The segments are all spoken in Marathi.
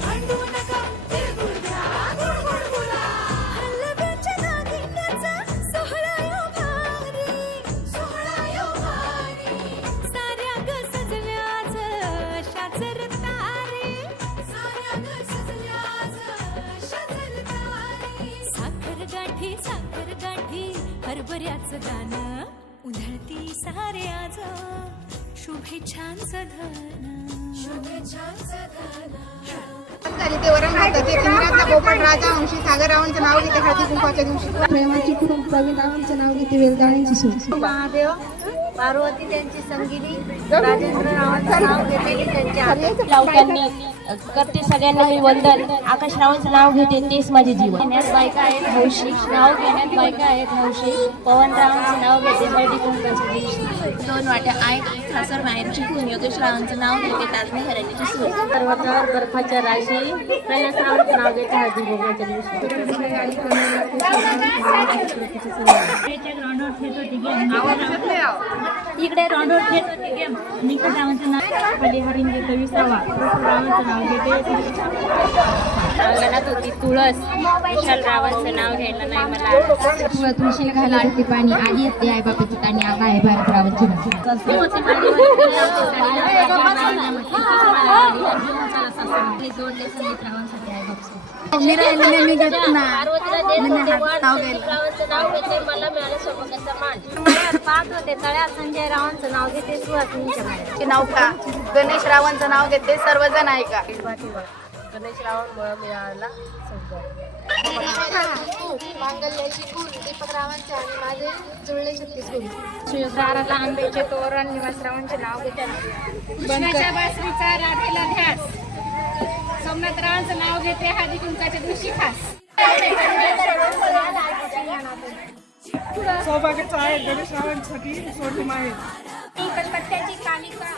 भांडू नका तिळगुळ घ्या गोड गोड बोला हलव्याच्या दागिन्याचा सोहळा यो भारी सोहळा यो भारी साऱ्या ग सजल्याच अशाच रतारी साऱ्या ग सजल्याच अशाच रतारी साखर गाठी हरभऱ्याचं गाणं उधळती सारे आज शुभेच्छांचं धन झाली ते वरण भाताचे इंद्राचा पोपट राजा अंशी सागररावांचं नाव घेते हळदी कुंकवाच्या दिवशी प्रेमाची खूप प्रवीणरावांचं नाव घेते वेलदाण्याची सूज महादेव पार्वती त्यांची संगिनी राजेंद्र रावांचं नाव घेते त्यांची करते सगळ्यांना मी वंदन आकाश रावांचं नाव घेते तेच माझे जीवन घेण्यात बायका आहेत हौशी नाव घेण्यात बायका आहेत हौशी पवन रावांचं नाव घेते हळदी कुंकवाच्या दिवशी 2 वाट्या आई सासर माहेरची खून योगेश रावांचं नाव घेते ताजमी हरणीची सूज पर्वतावर बर्फाच्या राशी कैलास रावांचं नाव घेते हळदी कुंकवाच्या दिवशी इकडे राऊंडवर खेळ होती गेम निकट रावांचं नाव पली हरिण घेते 20वा रावांचं नाव घेते अंगणात होती तुळस विशाल रावांचं नाव घ्यायला नाही मला तुळशीला घालत होती पाणी आली येते आई बापाची ताणी आगा आहे भारत रावांची जोडले संगीत रावांसाठी आई बाप नाव घेते मला मिळालं सौभाग्याचा मान पाहत होते तळ्या संजय रावांचं नाव घेते सुहासिनीच्या माया नौका गणेश रावांचं नाव घेते सर्वजण ऐका गणेश रावांमुळे मिळाला मांगल्याची खून दीपक रावांचे आणि माझे जुळले 36 गुण शिवसाराला आंब्याचे तोरण निवासरावांचे नाव घेते कृष्णाच्या बासरीचा राधेला ध्यास सोमनाथ रावांचं नाव घेते हळदी कुंकाच्या दिवशी खास सौभाग्याचं आहे गणेश रावांसाठी सोडली माहेर कलकत्त्याची कालिका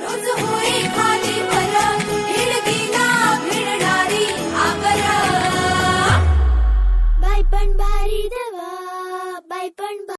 रोज होळी